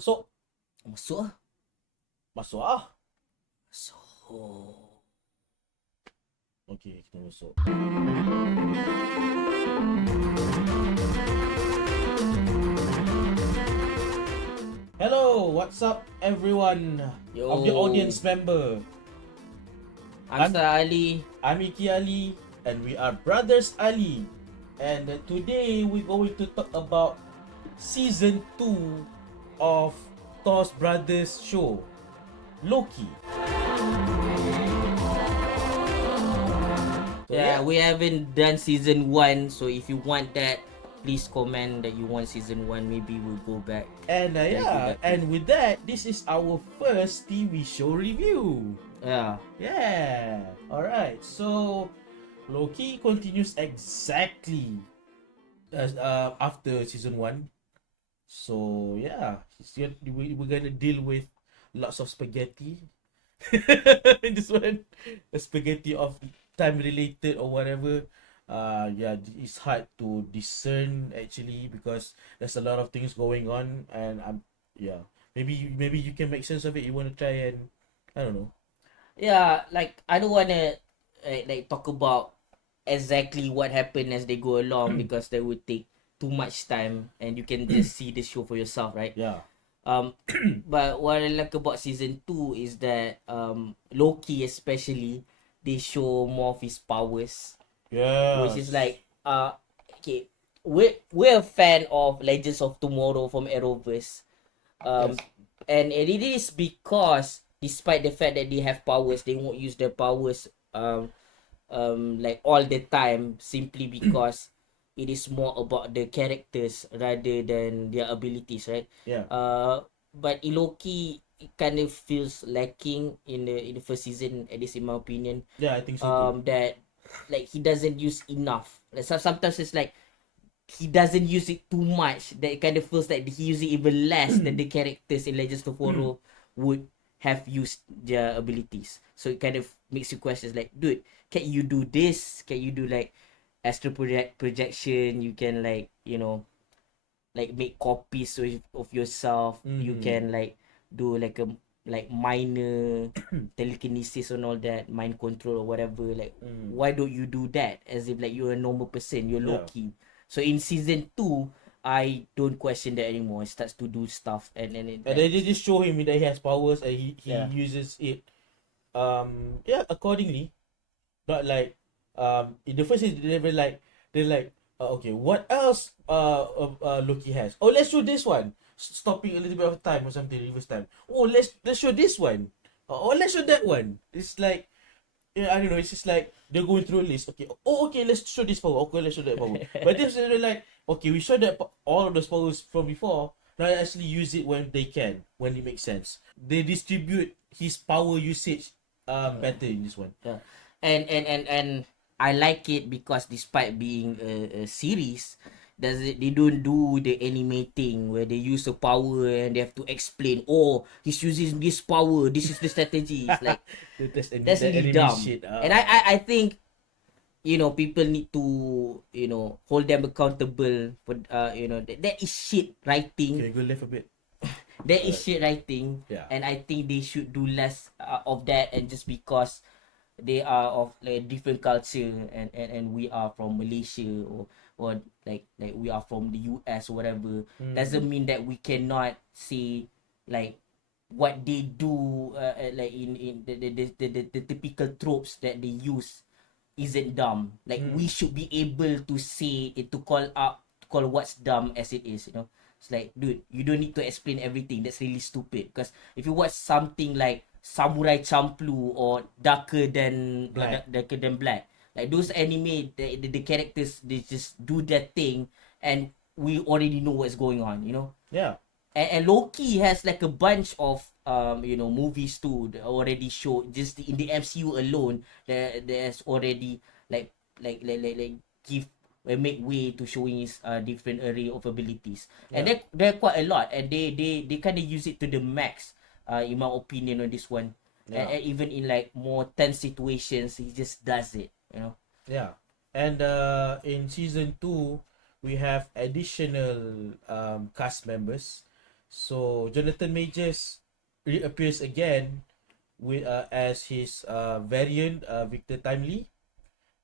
Masuk. Masuk ah. Masuk ah. Masuk. Okay, kita masuk. Hello, what's up everyone of the Yo. audience member? I'm Sir Ali. I'm Iki Ali and we are Brothers Ali. And today we're going to talk about season 2 of Thor's Brothers show, Loki. So, Yeah, we haven't done season 1, so if you want that, please comment that you want season 1. Maybe we'll go back. And and with that, this is our first TV show review. Yeah. Yeah. Alright, so Loki continues exactly as after season 1. So yeah, we're gonna deal with lots of spaghetti in this one. A spaghetti of time related or whatever. Yeah, it's hard to discern actually because there's a lot of things going on, and yeah, maybe you can make sense of it. You want to try and I don't know. Yeah, like I don't want to like talk about exactly what happened as they go along because that would take too much time and you can just see the show for yourself, right? Yeah. But what I like about season 2 is that Loki especially, they show more of his powers, which is Yes. like okay, we're a fan of Legends of Tomorrow from Arrowverse, Yes. and it is because despite the fact that they have powers, they won't use their powers like all the time, simply because it is more about the characters rather than their abilities, right? Yeah. But Loki, it kind of feels lacking in the first season, at least in my opinion. Yeah, I think so too. That like he doesn't use enough. Like sometimes it's like he doesn't use it too much. That it kind of feels like he uses it even less than the characters in Legends of Tomorrow would have used their abilities. So it kind of makes you question, like, dude, can you do this? Can you do like astral projection? You can like, you know, like make copies of yourself. You can like do like a like minor telekinesis and all that, mind control or whatever. Like, why don't you do that? As if like you're a normal person, you're Yeah. Loki. So in season 2, I don't question that anymore. It starts to do stuff and it, And like, they just show him that he has powers and he yeah. uses it yeah, accordingly. But like in the first season they're like okay, what else Loki has? Oh, let's show this one. Stopping a little bit of time or something, reverse time. Oh, let's show this one. Oh, let's show that one. It's like, yeah, I don't know. It's just like they're going through a list. Okay. Oh, okay. Let's show this power. Okay, let's show that power. But this is like, okay, we showed that all of those powers from before. Now actually use it when they can, when it makes sense. They distribute his power usage better in this one. Yeah. And I like it because despite being a series, they don't do the animating where they use the power and they have to explain, oh, he's using this power, this is the strategy. It's like that's The really enemy dumb. shit. And I think, you know, people need to, you know, hold them accountable for you know, that is shit writing. Okay, go left a bit. That is shit writing. Yeah. And I think they should do less of that, and just because they are of like different culture, and we are from Malaysia, or like we are from the US or whatever, doesn't mean that we cannot say like what they do, like in the typical tropes that they use isn't dumb. Like we should be able to say it, to call what's dumb as it is, you know. It's like, dude, you don't need to explain everything. That's really stupid. Because if you watch something like Samurai Champloo or Darker Than Black, like those anime, the characters, they just do their thing, and we already know what's going on, you know. Yeah. And Loki has like a bunch of you know, movies too that already show, just in the MCU alone, there's already like give make way to showing his different array of abilities. And Yeah. they're quite a lot, and they kind of use it to the max, in my opinion, on this one. Yeah. And even in like more tense situations, he just does it, you know. Yeah. And in season 2, we have additional cast members. So Jonathan Majors reappears again with as his variant Victor Timely,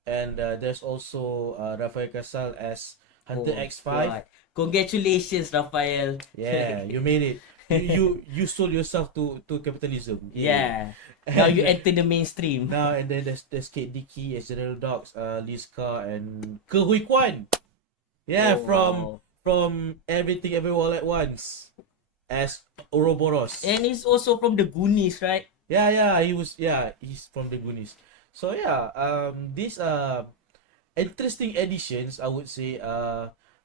and there's also Rafael Casal as Hunter Oh X5. God! Congratulations, Rafael. Yeah, you made it. You sold yourself to capitalism. Yeah. Yeah. Now you And enter the mainstream. now and then there's Kate Dickey as General Dogs, Liz Carr and Ke Hui Kwan. Yeah, Oh from wow. Everything Everywhere All at Once as Ouroboros. And he's also from the Goonies, right? Yeah, he's from the Goonies. So yeah, these interesting additions, I would say.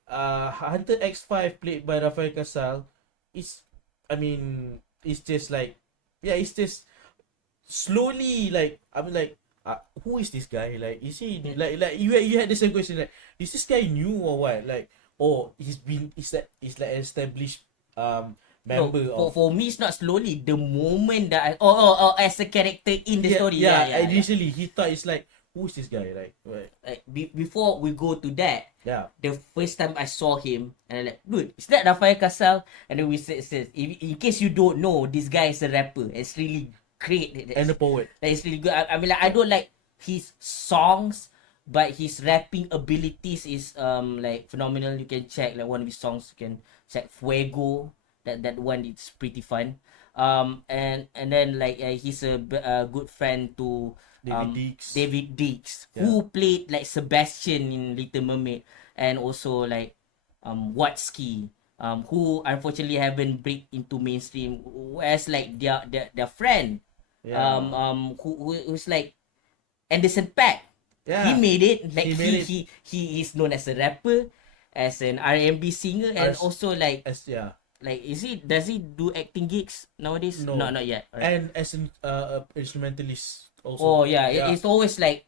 Hunter X5 played by Rafael Casal is, I mean, it's just like, yeah, it's just slowly like, I'm like, who is this guy? Like, is he like you had the same question, like, is this guy new or what? Like, or he's like an established No, member for of. for me it's not slowly. The moment that as a character in the Yeah, story, yeah. yeah. Initially, he thought it's like, who is this guy? Like, right? Like before we go to that, Yeah, the first time I saw him, and I like, dude, is that Rafael Casal? And then we said in case you don't know, this guy is a rapper. It's really great. and the poet. It's really good. I mean, like, I don't like his songs, but his rapping abilities is like phenomenal. You can check like one of his songs. You can check Fuego. That one it's pretty fun. And then like he's a good friend to David Dix. David Dix, Yeah. who played like Sebastian in Little Mermaid, and also like Watsky, who unfortunately haven't break into mainstream, whereas like their friend, Yeah. who's like Anderson Paak. He Yeah. made it. Like He made it. he is known as a rapper, as an R&B singer, and As- also like yeah. does he do acting gigs nowadays? No. Not yet. Right. And as an instrumentalist also. Oh yeah, it's always like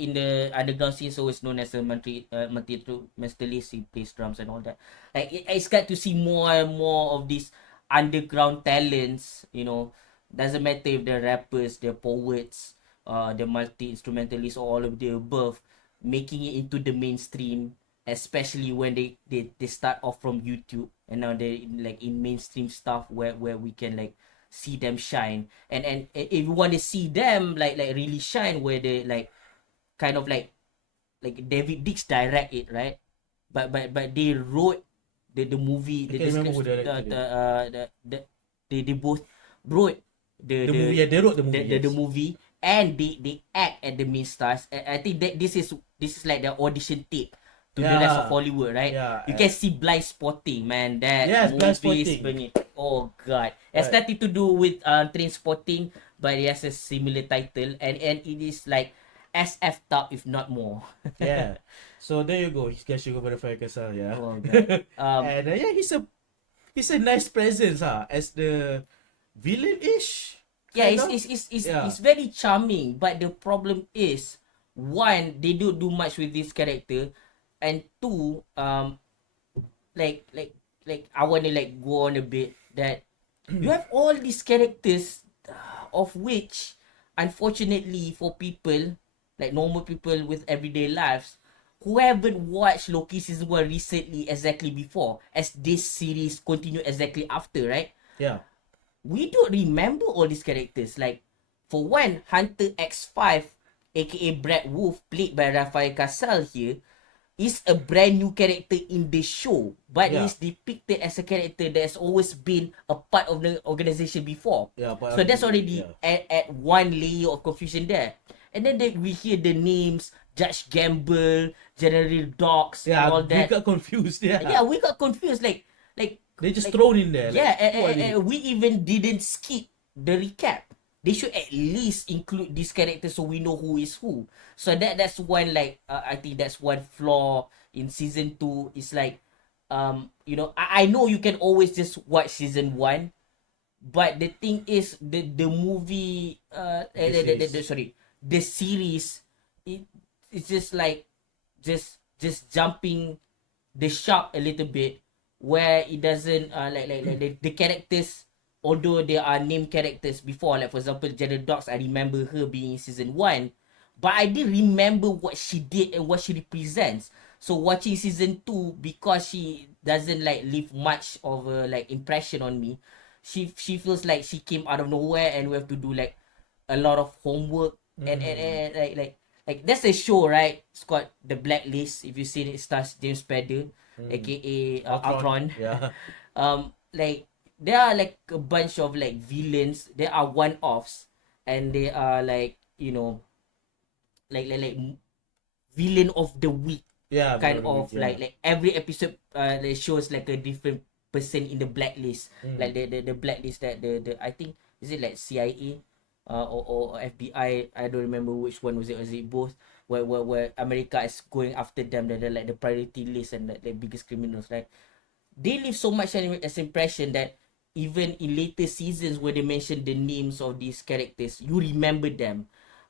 in the underground scene, it's always known as a multi-instrumentalist. He plays drums and all that. Like it's got to see more and more of these underground talents. You know, doesn't matter if they're rappers, they're poets, they're multi-instrumentalists, or all of the above, making it into the mainstream. Especially when they start off from YouTube, and now they like in mainstream stuff where we can like see them shine, and if you want to see them like really shine, where they like kind of like David Dix direct it, right? But they wrote the movie, I can't remember who script, directed it. they both wrote The movie, yeah, they wrote the movie. the Yes. movie, and they act at the main stars. I think that this is like the audition tape to the rest of Hollywood, right? Yeah. You can see Blind Spotting, man. That Yes, movie Blind is Spotting. oh god, it's Right. nothing to do with Train Spotting, but it has a similar title, and it is like SF top, if not more. Yeah. So there you go. He guys should go for the Fire Castle, yeah. Oh god. And yeah, he's a nice presence, as the villain-ish. Yeah, kind of. it's very charming, but the problem is, one, they don't do much with this character, and two, like I wanna like go on a bit that you have all these characters, of which, unfortunately for people, like normal people with everyday lives, who haven't watched Loki season 1 recently exactly before, as this series continue exactly after, right? Yeah. We don't remember all these characters. Like, for one, Hunter X5, aka Brad Wolf, played by Rafael Casal here, is a brand new character in the show, but Yeah. is depicted as a character that's always been a part of the organization before. Yeah, but So that's already yeah. at one layer of confusion there. And then we hear the names Judge Gamble, General Dogs, Yeah, and all we that. got confused. Yeah. Yeah, we got confused. Like They just like, thrown in there. Like, yeah, who are they? and we even didn't skip the recap. They should at least include these characters so we know who is who. So that's one, like I think that's one flaw in season 2. Is like, you know, I know you can always just watch season 1, but the thing is the movie the series, it's just like just jumping the shark a little bit, where it doesn't like the characters, although they are named characters before, like for example General Dogs, I remember her being in season 1, but I didn't remember what she did and what she represents. So watching season 2, because doesn't like leave much of a like impression on me. She feels like she came out of nowhere and we have to do like a lot of homework and like that's a show, right? It's called The Blacklist. If you seen it, stars James Spader, aka Ultron. Ultron. Yeah. Like there are like a bunch of like villains. There are one-offs, and they are like, you know, like villain of the week Yeah, kind Villain of the of Week, yeah. like every episode they shows like a different person in the blacklist, like the blacklist that the I think, is it like CIA or FBI. I don't remember which one was it. Was it both? Where America is going after them, they're like the priority list and like the biggest criminals, right? They leave so much as impression that even in later seasons where they mention the names of these characters, you remember them.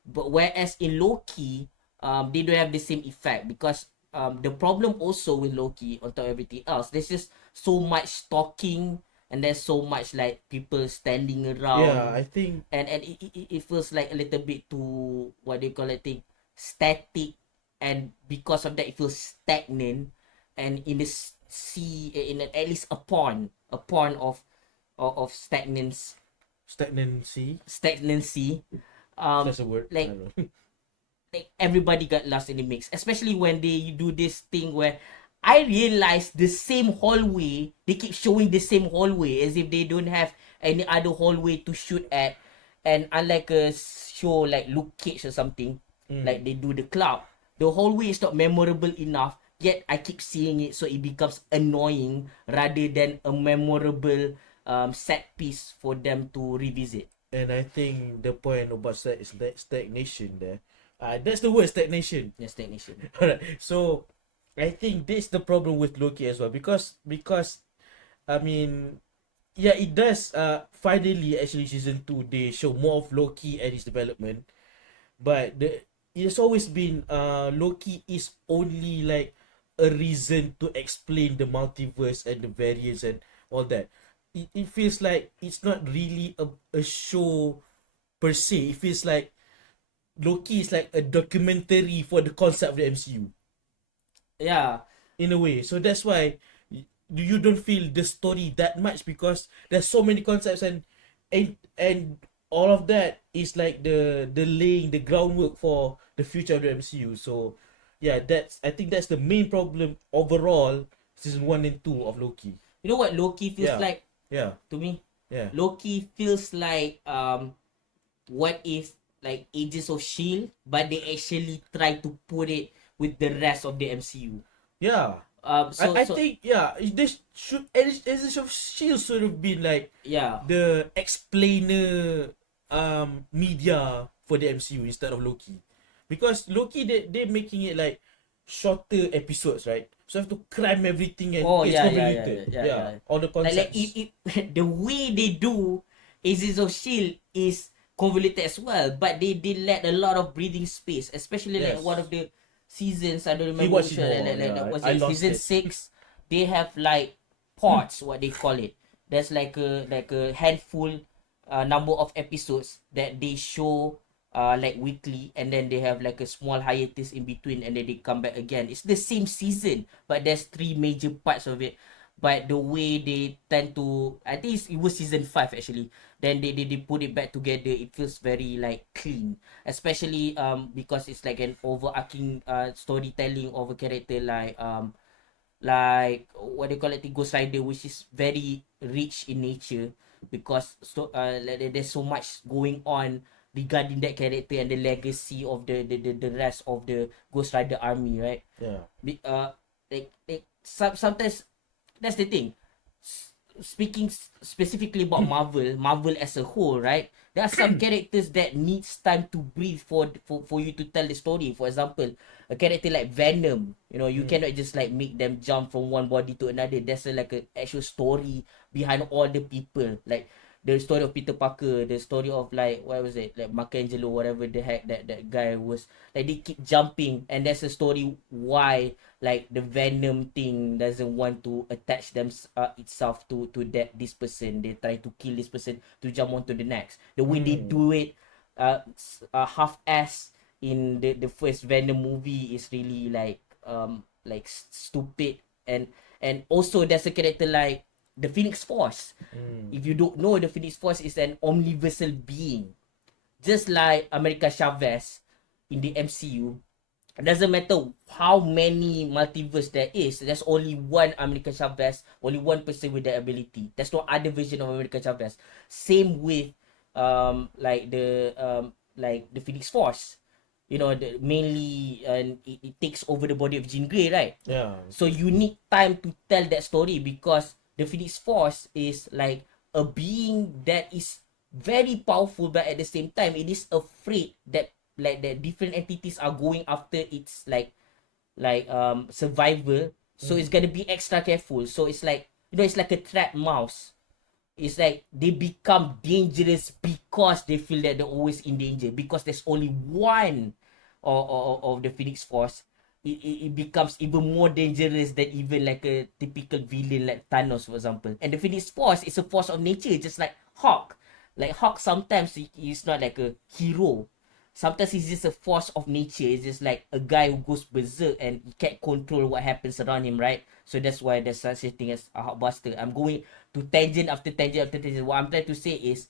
But whereas in Loki, they don't have the same effect because the problem also with Loki, on top of everything else, there's just so much talking and there's so much like people standing Yeah, around, I think and it feels like a little bit too, what do you call it, thing, static, and because of that it feels stagnant, and in the sea, in at least a pond of stagnancy. stagnancy, If um that's a word. I like don't know. like everybody got lost in the mix, especially when they do this thing where I realized the same hallway, they keep showing the same hallway as if they don't have any other hallway to shoot at. And unlike a show like Luke Cage or something, like they do the cloud, the hallway is not memorable enough, yet I keep seeing it, so it becomes annoying rather than a memorable set piece for them to revisit. And I think the point about is that stagnation there. That's the word, stagnation. Yes, technician. Alright. So I think this the problem with Loki as well, because I mean, yeah, it does finally actually season 2 they show more of Loki and his development, but it's always been Loki is only like a reason to explain the multiverse and the variants and all that. It feels like it's not really a show per se. It feels like Loki is like a documentary for the concept of the MCU Yeah. in a way. So that's why you don't feel the story that much, because there's so many concepts, and all of that is like the laying the groundwork for the future of the MCU. So yeah, that's I think that's the main problem overall season 1 and 2 of Loki. You know what Loki feels Yeah. like Yeah. to me? Yeah. Loki feels like what if like Agents of Shield, but they actually try to put it with the rest of the MCU. Yeah. So I think yeah, this should Agents of Shield should have been like yeah, the explainer media for the MCU instead of Loki, because Loki they're making it like shorter episodes, right? So I have to cram everything and oh it's yeah, convoluted. Yeah, all the Like concepts. the way they do Agents of Shield is convoluted as well, but they let a lot of breathing space, especially like one Yes, of the seasons. I don't he remember watched which it one. more. Like Yeah, was I it lost season it. 6? They have like pods, what they call it. There's like a handful number of episodes that they show like weekly, and then they have like a small hiatus in between, and then they come back again. It's the same season, but there's 3 major parts of it. But the way they tend to, I think it was season 5 actually, then they put it back together, it feels very like clean, especially because it's like an overarching storytelling of a character like what they call it, the Ghost Rider, which is very rich in nature, because like there's so much going on regarding that character and the legacy of the rest of the Ghost Rider army, right? Yeah. Sometimes that's the thing. Speaking specifically about Marvel as a whole, right? There are some characters that needs time to breathe for you to tell the story. For example, a character like Venom, you know, you cannot just like make them jump from one body to another. There's like a actual story behind all the people. Like the story of Peter Parker, the story of like what was it, like Michelangelo, whatever the heck that guy was. Like they keep jumping, and there's a story why like the Venom thing doesn't want to attach them itself to this person. They try to kill this person to jump on to the next. The way they do it, half ass in the first Venom movie is really like stupid, and And also there's a character like the Phoenix Force. If you don't know, the Phoenix Force is an omniversal being, just like America Chavez in the MCU. It doesn't matter how many multiverse there is, there's only one America Chavez, only one person with that ability. There's no other version of America Chavez. Same with like the Phoenix Force. You know, mainly it takes over the body of Jean Grey, right? Yeah. So you need time to tell that story, because the Phoenix Force is like a being that is very powerful, but at the same time it is afraid that like that different entities are going after its survival. So it's gonna be extra careful. So it's like, you know, it's like a trapped mouse. It's like they become dangerous because they feel that they're always in danger, because there's only one of the Phoenix Force. It becomes even more dangerous than even like a typical villain like Thanos, for example. And the Phoenix Force is a force of nature, just like Hawk. Like Hawk, sometimes he's not like a hero. Sometimes he's just a force of nature. It's just like a guy who goes berserk and he can't control what happens around him, right? So that's why there's such a thing as a Hulkbuster. I'm going to tangent after tangent after tangent. What I'm trying to say is,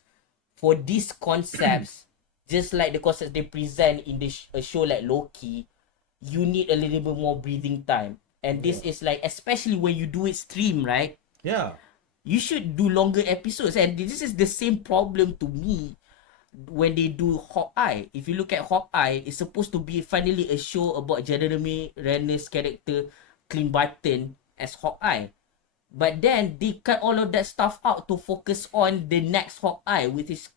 for these concepts, just like the concepts they present in a show like Loki, you need a little bit more breathing time. And this is like, especially when you do it stream, right? Yeah. You should do longer episodes. And this is the same problem to me when they do Hawkeye. If you look at Hawkeye, it's supposed to be finally a show about Jeremy Renner's character Clint Barton as Hawkeye. But then they cut all of that stuff out to focus on the next Hawkeye, which is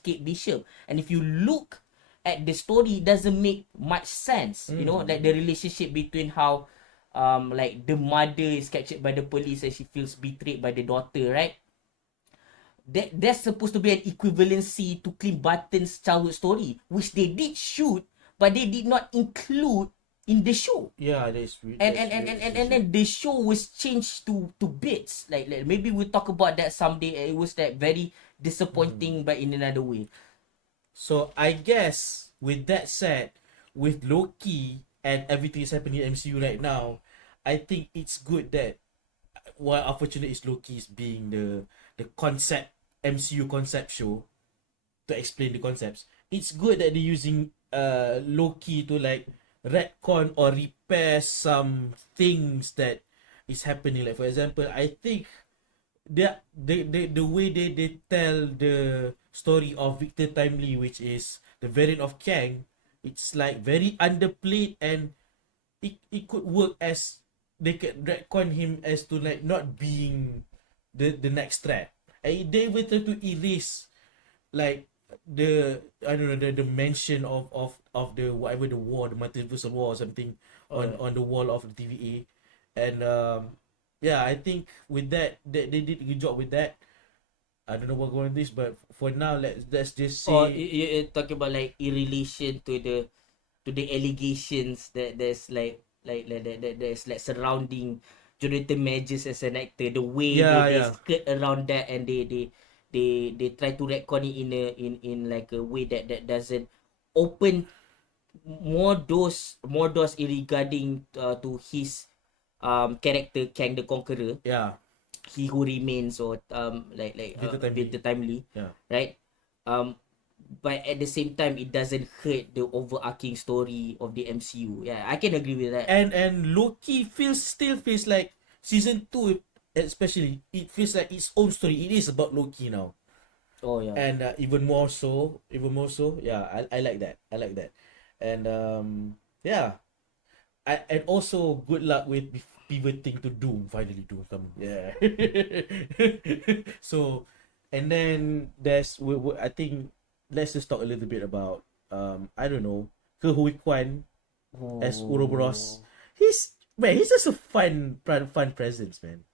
Kate Bishop. And if you look at the story, it doesn't make much sense. You know, like the relationship between how like the mother is captured by the police and she feels betrayed by the daughter, right? There's supposed to be an equivalency to Clint Barton's childhood story, which they did shoot, but they did not include in the show. Yeah, that's And then the show was changed to bits. Like maybe we'll talk about that someday. It was that very disappointing, but in another way. So I guess with that said, with Loki and everything is happening in MCU right now, I think it's good that while unfortunate is Loki is being the concept MCU concept show to explain the concepts. It's good that they're using Loki to like retcon or repair some things that is happening. Like for example, I think the way they tell the story of Victor Timely, which is the variant of Kang, it's like very underplayed, and it could work as they can retcon him as to like not being the next threat. And they were trying to erase like the I don't know the mention of the whatever the war, the multiversal war or something on the wall of the TVA. And yeah, I think with that they did a good job with that. I don't know what going on this, but for now let's just say. Or you talking about like in relation to the allegations that there's that there's like surrounding Jonathan Majors as an actor, the way they skirt around that, and they try to retcon it in like a way that doesn't open more doors regarding to his character Kang the Conqueror, Yeah. He Who Remains, or Winter Timely, Yeah. right? But at the same time, it doesn't hurt the overarching story of the MCU. Yeah, I can agree with that. And Loki still feels like season 2 especially, it feels like its own story. It is about Loki now. Oh yeah. And even more so, yeah, I like that. And yeah, and also good luck with pivoting to Doom. Finally Doom come, yeah. So and then I think let's just talk a little bit about I don't know, Ke Huy Quan as Ouroboros. He's just a fun presence, man.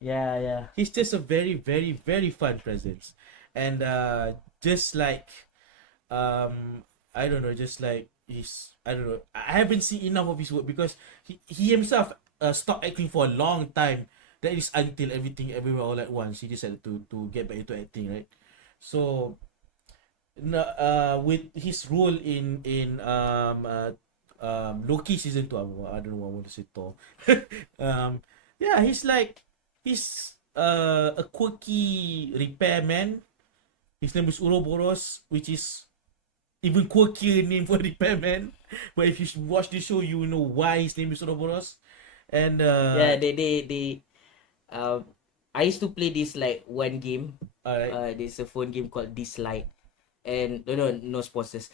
Yeah. He's just a very, very, very fun presence. And just like I don't know, just like I don't know, I haven't seen enough of his work because he himself stopped acting for a long time. That is until Everything Everywhere All at Once he decided to get back into acting, right? So with his role in Loki season 2, I don't know what I want to say, Thor. um Yeah, he's a quirky repairman. His name is Ouroboros, which is even quirkier name for repairman. But if you watch the show, you know why his name is Ouroboros. And Yeah, they um I used to play this like one game. alright. There's a phone game called Dislike, and no sponsors.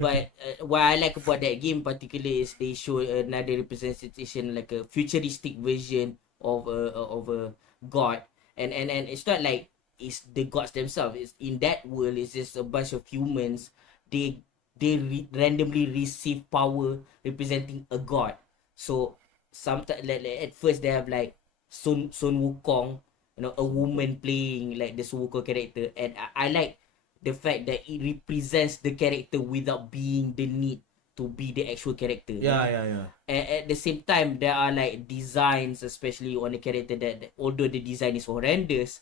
But what I like about that game particularly is they show another representation, like a futuristic version of a god, and it's not like it's the gods themselves. It's in that world. It's just a bunch of humans. Randomly receive power representing a god. So sometimes like at first they have like Sun Wukong, a woman playing like the Sun Wukong character, and I like the fact that it represents the character without being the need to be the actual character. Yeah, yeah, yeah. And at the same time, there are like designs, especially on the character that although the design is horrendous,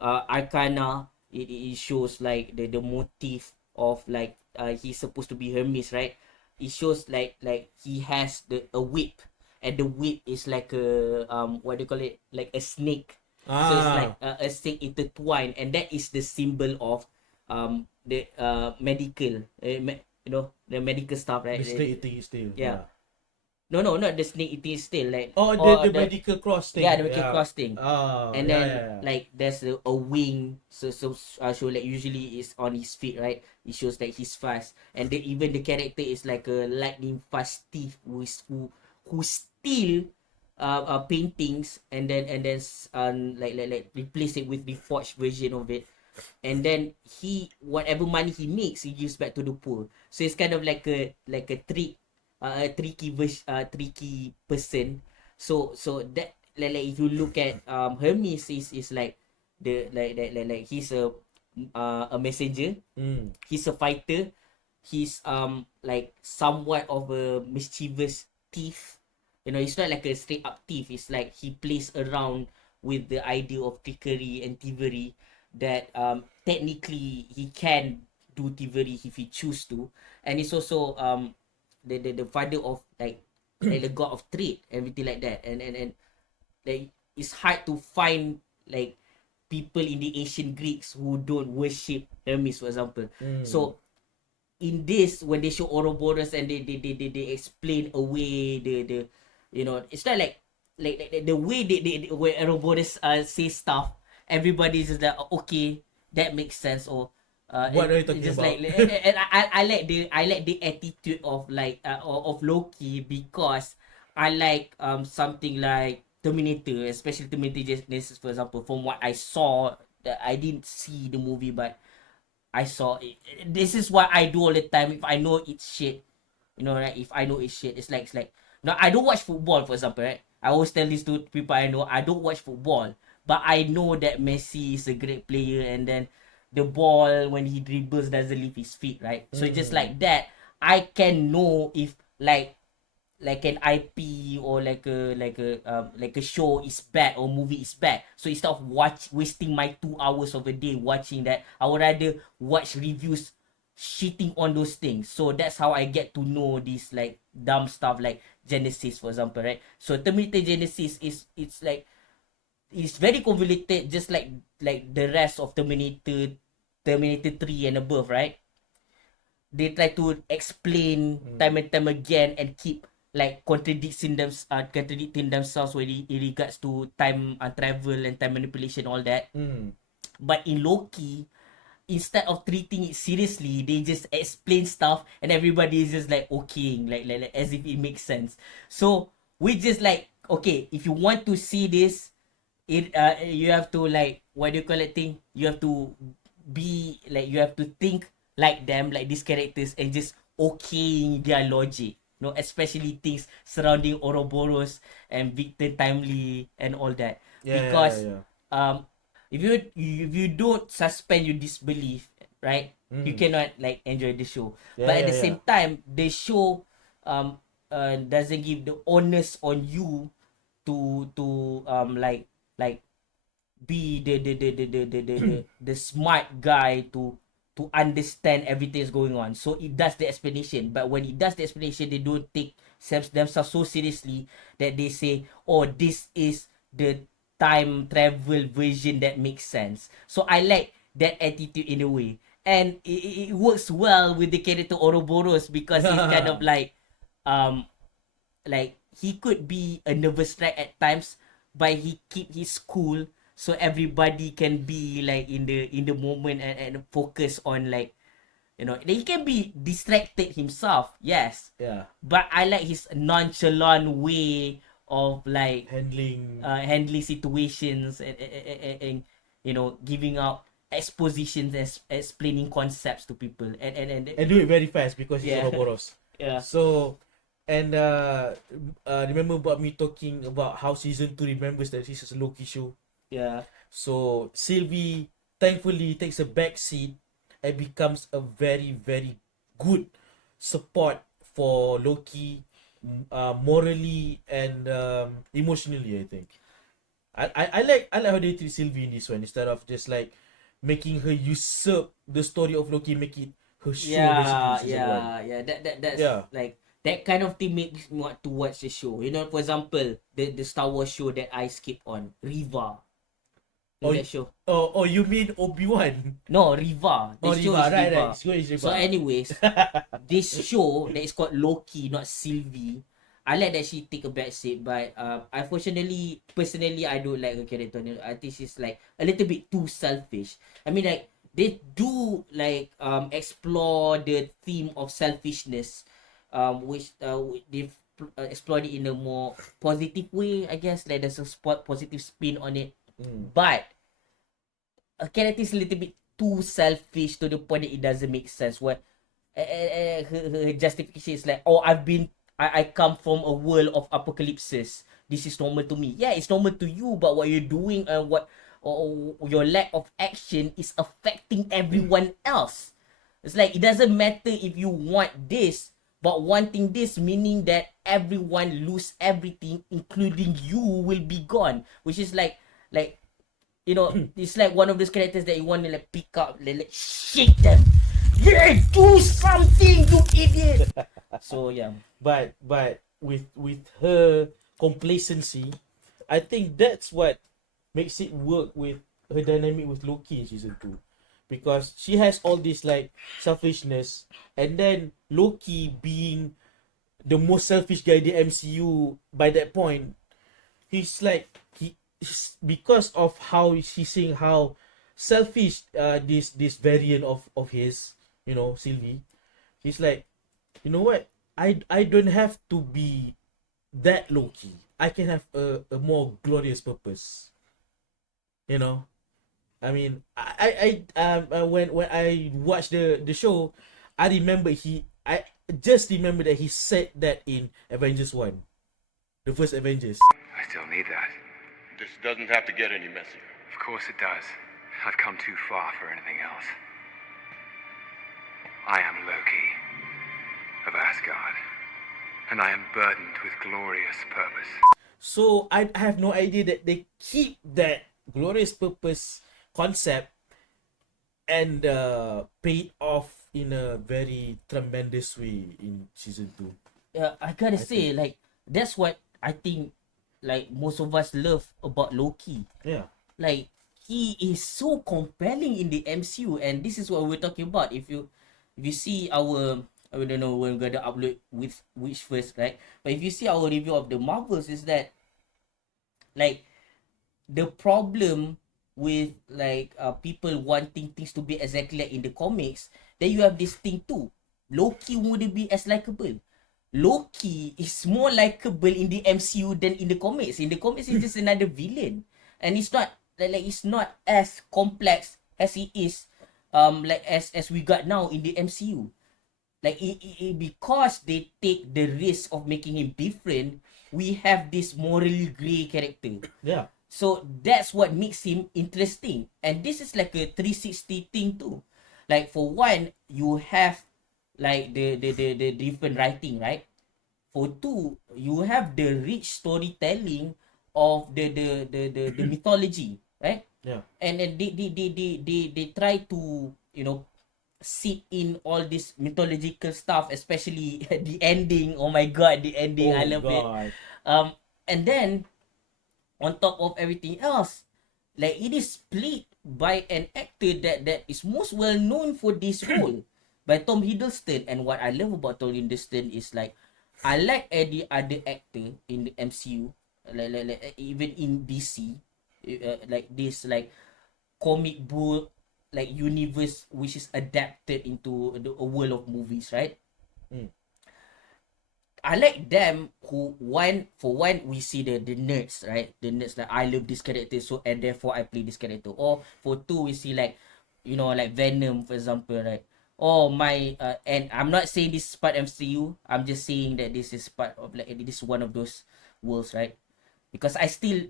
Arcana, it shows like the motif of like he's supposed to be Hermes, right? It shows like he has a whip, and the whip is like a what do you call it, like a snake. So it's like Ah, a snake intertwined, and that is the symbol of the medical, the medical stuff, right? the snake eating his tail. Yeah. Yeah. No, not the snake eating still, like, Oh, or the the, medical cross yeah, thing. the medical Yeah. cross thing. Oh, And yeah, then yeah, yeah. like there's a wing, so like usually is on his feet, right? It shows that he's fast, and even the character is like a lightning fast thief who steal paintings, and then like replace it with the forged version of it, and then he, whatever money he makes, he gives back to the poor. So it's kind of like a trick, a tricky person. So that, like if you look at Hermes, is like the like he's a messenger, Mm. he's a fighter, he's like somewhat of a mischievous thief. He's not like a straight up thief. It's like he plays around with the idea of trickery and thievery, that technically he can do thievery if he choose to. And it's also the father of like the god of trade, everything like that. And like it's hard to find like people in the ancient Greeks who don't worship Hermes, for example. Mm. So in this, when they show Ouroboros and they explain away the it's not like the way they where Ouroboros say stuff, everybody's just like, okay, that makes sense. Or What are you it talking just about? like, and I like the attitude of like of Loki, because I like something like Terminator, especially Terminator Genesis, for example. From what I saw, that I didn't see the movie, but I saw it. This is what I do all the time. If I know it's shit, right? If I know it's shit, it's like no, I don't watch football, for example, right? I always tell this to people I know. I don't watch football, but I know that Messi is a great player, and then the ball when he dribbles doesn't leave his feet, right? So just Mm. like that, I can know if like an IP, or like a show is bad, or movie is bad. So instead of wasting my 2 hours of a day watching that, I would rather watch reviews shitting on those things. So that's how I get to know this like dumb stuff like Genesis, for example, right? So Terminator Genesis it's like it's very convoluted, just like the rest of Terminator 3 and above, right? They try to explain Mm. time and time again, and keep like contradicting themselves when in regards to time travel and time manipulation, all that. Mm. But in Loki, instead of treating it seriously, they just explain stuff, and everybody is just like okay, like as if it makes sense. So we just like, okay, if you want to see this, you have to like, what do you call it thing? You have to be like, you have to think like them, like these characters, and just okay their logic. Especially things surrounding Ouroboros and Victor Timely and all that. Yeah, yeah, yeah, Because yeah. um if you don't suspend your disbelief, right, you Mm. cannot like enjoy the show. Yeah, But at yeah, the yeah. same time, the show doesn't give the onus on you to like be the smart guy to understand everything is going on. So it does the explanation, but when it does the explanation, they don't take themselves so seriously that they say, oh, this is the time travel version that makes sense. So I like that attitude in a way. And it works well with the character Ouroboros because he's kind of um like he could be a nervous wreck at times, but he keep his cool so everybody can be like in the moment and focus on like, you know, he can be distracted himself, yes, Yeah. but I like his nonchalant way of like handling situations and you know, giving out expositions as explaining concepts to people And do it very fast because he's yeah. Ouroboros. Yeah. So, and remember about me talking about how season 2 remembers that this is a Loki show. Yeah. So Sylvie thankfully takes a back seat and becomes a very, very good support for Loki, morally and emotionally, I think. I like how they treat Sylvie in this one instead of just like making her usurp the story of Loki, make it her show basically in season 1. Yeah. That's Yeah. like that kind of thing makes me want to watch the show. You know, for example, the Star Wars show that I skip on, Riva. You know that show? Oh, you mean Obi-Wan? No, Riva. The Oh, show Riva, is right, Riva. right. Show is Riva. So, anyways, this show that is called Loki, not Sylvie. I like that she take a back seat, but unfortunately, personally, I don't like her character. I think she's like a little bit too selfish. I mean, like they do like explore the theme of selfishness, which they've explored it in a more positive way. I guess like there's a positive spin on it, but a character is a little bit too selfish to the point that it doesn't make sense. What her justification is like, oh, I come from a world of apocalypses. This is normal to me. Yeah, it's normal to you, but what you're doing and what or your lack of action is affecting everyone else. It's like it doesn't matter if you want this, but wanting this meaning that everyone lose everything, including you, will be gone. Which is like you know, it's like one of those characters that you want to like pick up, like shake them. Yeah, do something, you idiot. So yeah. But with her complacency, I think that's what makes it work with her dynamic with Loki in season 2. Because she has all this like selfishness, and then Loki being the most selfish guy in the MCU by that point, he's like because of how he's seeing how selfish this variant of his, you know, Sylvie, he's like, you know what, I don't have to be that Loki. I can have a more glorious purpose, you know. I mean, when I watched the show, I just remember that he said that in Avengers 1, the first Avengers. I still need that. This doesn't have to get any messier. Of course it does. I've come too far for anything else. I am Loki of Asgard, and I am burdened with glorious purpose. So I have no idea that they keep that glorious purpose concept and pay it off in a very tremendous way in season 2. Yeah, I gotta say, like that's what I think like most of us love about Loki. Yeah. Like he is so compelling in the MCU, and this is what we're talking about. If you see our, I don't know when we're gonna upload with which first, right? But if you see our review of the Marvels, is that like the problem with like people wanting things to be exactly like in the comics, then you have this thing too. Loki wouldn't be as likable. Loki is more likable in the MCU than in the comics. In the comics, he's just another villain, and it's not like it's not as complex as he is, like as we got now in the MCU. Like because they take the risk of making him different, we have this morally grey character. Yeah. So that's what makes him interesting, and this is like a 360 thing too. Like for one, you have like the different writing, right? For two, you have the rich storytelling of the mythology, right? Yeah. And then they try to, you know, sit in all this mythological stuff, especially the ending. Oh my god, the ending, Oh I love it. God. And then on top of everything else, like it is played by an actor that is most well known for this role, by Tom Hiddleston. And what I love about Tom Hiddleston is like, I like any other actor in the MCU, like even in DC, like this like comic book like universe which is adapted into a world of movies, right? Mm. I like them who, one for one, we see the nerds, right? The nerds like, I love this character, so and therefore I play this character. Or for two, we see like, you know, like Venom, for example, right? Oh my, and I'm not saying this is part MCU. I'm just saying that this is part of like, this is one of those worlds, right? Because I still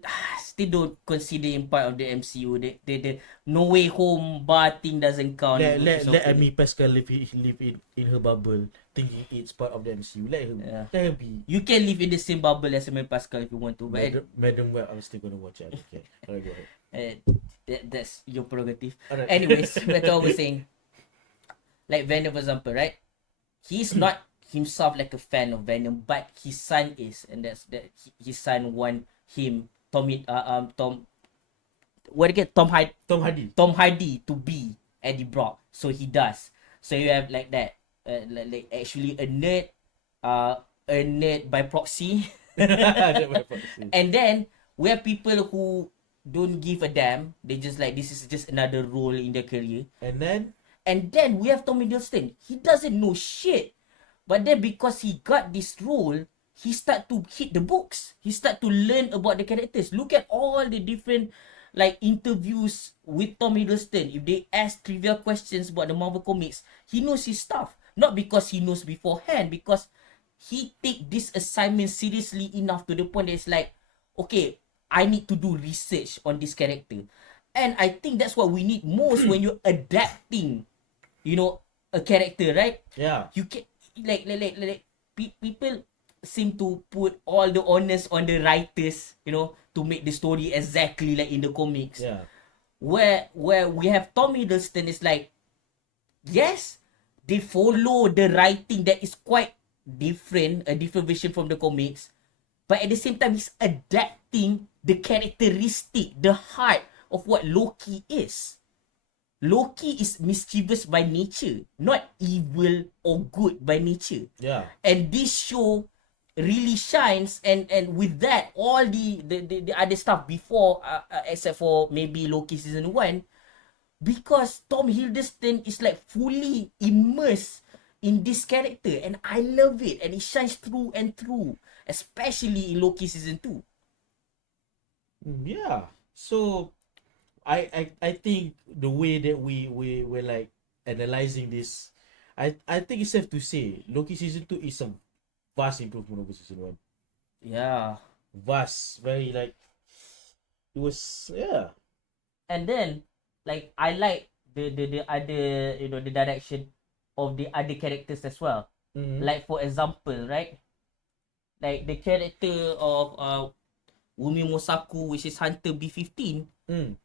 don't consider him part of the MCU. The No Way Home bar thing doesn't count. Let Amy Pascal live in her bubble, thinking it's part of the MCU. Yeah. Let her be. You can live in the same bubble as Amy Pascal if you want to, but Madam Web, I'm still gonna watch it. Okay, alright, go ahead. that's your prerogative. Alright. Anyways, that's what I was saying. Like Venom, for example, right? He's not himself like a fan of Venom, but his son is, and that's that. His son want him, what again? Tom Hardy. Tom Hardy to be Eddie Brock, so he does. So you have like that, like actually a nerd by proxy. And then we have people who don't give a damn. They just like, this is just another role in their career. And then We have Tom Hiddleston. He doesn't know shit, but then because he got this role, he start to hit the books. He start to learn about the characters. Look at all the different like interviews with Tom Hiddleston. If they ask trivia questions about the Marvel comics, he knows his stuff. Not because he knows beforehand, because he take this assignment seriously enough to the point that it's like, okay, I need to do research on this character. And I think that's what we need most when you're adapting, you know, a character, right? yeah, You can people seem to put all the onus on the writers, you know, to make the story exactly like in the comics. yeah, Where we have Tom Hiddleston is like, yes, they follow the writing that is quite different, a different vision from the comics, but at the same time he's adapting the characteristic, the heart of what Loki is. Loki is mischievous by nature, not evil or good by nature. yeah. And this show really shines, and with that, all the other stuff before, except for maybe Loki season 1, because Tom Hiddleston is like fully immersed in this character, and I love it, and it shines through and through, especially in Loki season 2. Yeah. So I think the way that we were like analyzing this, I think it's safe to say Loki season 2 is a vast improvement over season 1. Yeah. Vast, very like, it was, yeah. And then like I like the other, you know, the direction of the other characters as well. Mhm. Like for example, right? Like the character of Wumi Mosaku, which is Hunter B15. Mm.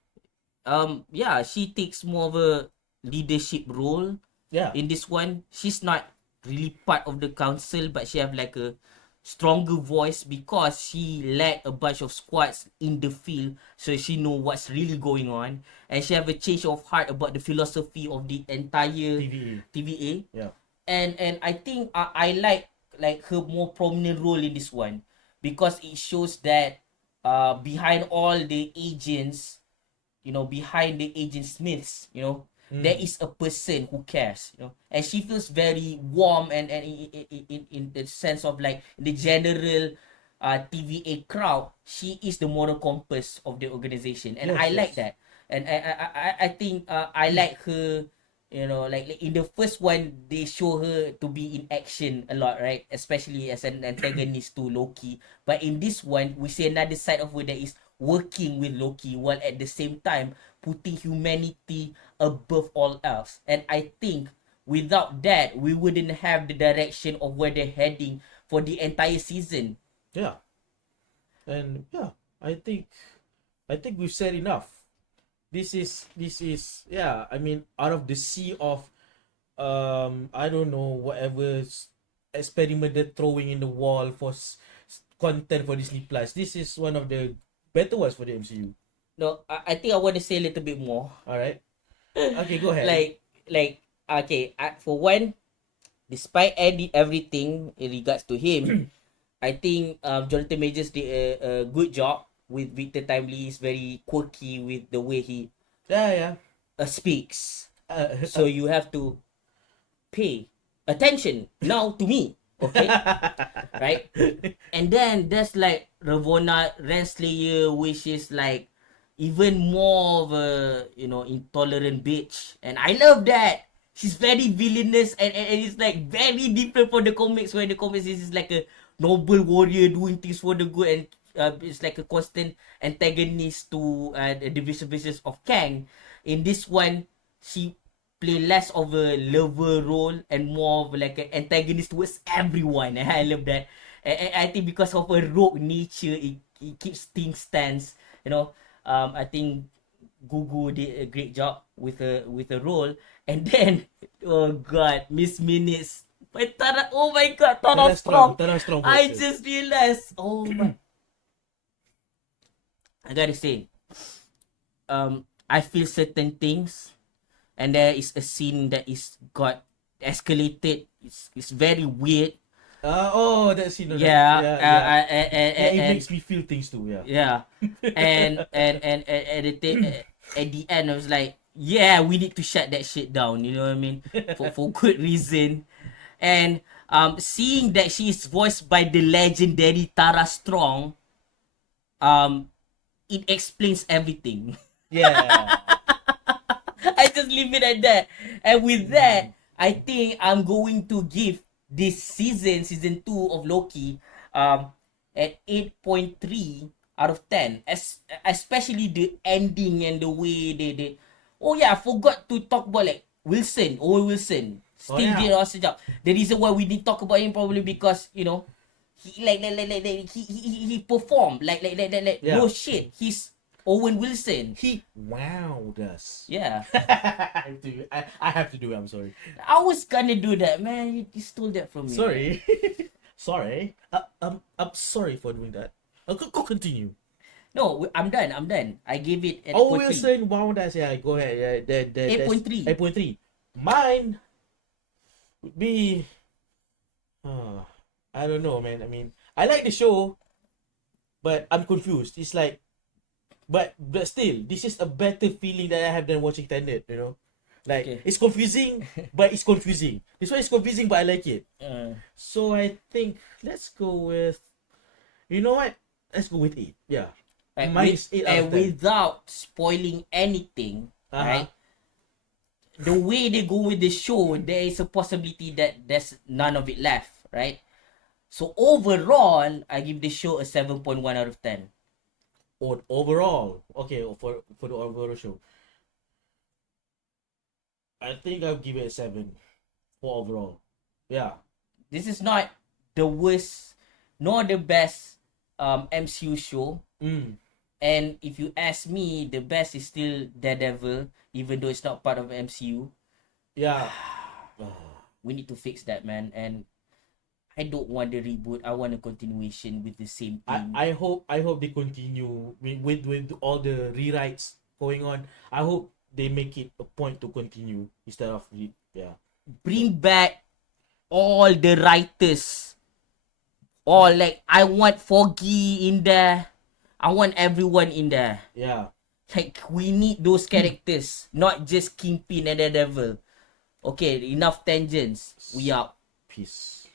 Yeah, she takes more of a leadership role Yeah. in this one. She's not really part of the council, but she have like a stronger voice because she led a bunch of squads in the field, so she know what's really going on, and she have a change of heart about the philosophy of the entire TVA. Yeah. And I think I like her more prominent role in this one, because it shows that behind all the agents, you know, behind the agent Smiths, you know, there is a person who cares, you know, and she feels very warm, and in the sense of like the general TVA crowd, she is the moral compass of the organization, and Yes, I yes. like that. And I think I like her, you know, like in the first one they show her to be in action a lot, right? Especially as an antagonist to Loki. But in this one, we see another side of her that is working with Loki while at the same time putting humanity above all else. And I think without that, we wouldn't have the direction of where they're heading for the entire season. Yeah. And yeah, I think we've said enough. This is, yeah, I mean, out of the sea of I don't know, whatever experiment they're throwing in the wall for content for Disney Plus. This is one of the better ones for the MCU. No, I think I want to say a little bit more. All right. Okay, go ahead. like okay, for one, despite everything in regards to him, I think Jonathan Majors did a good job with Victor Timely. Is very quirky with the way he Yeah. speaks. Uh, So you have to pay attention now to me, okay? Right? And then there's like Ravonna Renslayer, which is like even more of a intolerant bitch, and I love that. She's very villainous, and it's like very different from the comics, where the comics is like a noble warrior doing things for the good, and it's like a constant antagonist to the business of Kang. In this one, she play less of a lover role and more of like an antagonist towards everyone. And I love that. And I think because of her rogue nature, it keeps things tense. I think Gugu did a great job with her role. And then, oh god, Miss Minutes. But Tara, oh my god, Tara Strong. Tara Strong. I just realized, oh my. I gotta say, I feel certain things, and there is a scene that is got escalated. It's very weird. That scene. Yeah, It makes me feel things too. Yeah. yeah, and at the end, I was like, yeah, we need to shut that shit down. You know what I mean? For good reason. And seeing that she is voiced by the legendary Tara Strong, it explains everything. Yeah. I just leave it at that. And with that, I think I'm going to give this season 2 of Loki, at 8.3 out of 10. Especially the ending and the way they. Oh yeah, I forgot to talk about like Owen Wilson. Still did awesome job. The reason why we didn't talk about him probably because he he performed like no shit. He's Owen Wilson. He wowed us. Yeah. I have to do it. I'm sorry. I was gonna do that, man. You stole that from me. Sorry. Sorry. I'm sorry for doing that. Go continue. No, I'm done. I gave it at Oh, Wilson wowed us. Yeah, go ahead. Yeah, 8.3. 8.3. Mine would be. I don't know, man. I mean, I like the show, but I'm confused. It's like, but still, this is a better feeling that I have than watching Tenet. Like It's confusing, but it's confusing. This one is confusing, but I like it. So I think let's go with. You know what? Let's go with 8. Yeah. Mine is 8 out of 10. Without spoiling anything, right? The way they go with the show, there is a possibility that there's none of it left, right? So overall, I give the show a 7.1 out of 10. Or overall, okay, for the overall show, I think I'll give it a 7 for overall. Yeah. This is not the worst nor the best MCU show. And if you ask me, the best is still Daredevil, even though it's not part of MCU. Yeah. We need to fix that, man. And I don't want the reboot. I want a continuation with the same thing. I hope they continue with all the rewrites going on. I hope they make it a point to continue instead of bring back all the writers. All like I want Foggy in there. I want everyone in there. Yeah. Like we need those characters, not just Kingpin and Daredevil. Okay, enough tangents. We out. Peace.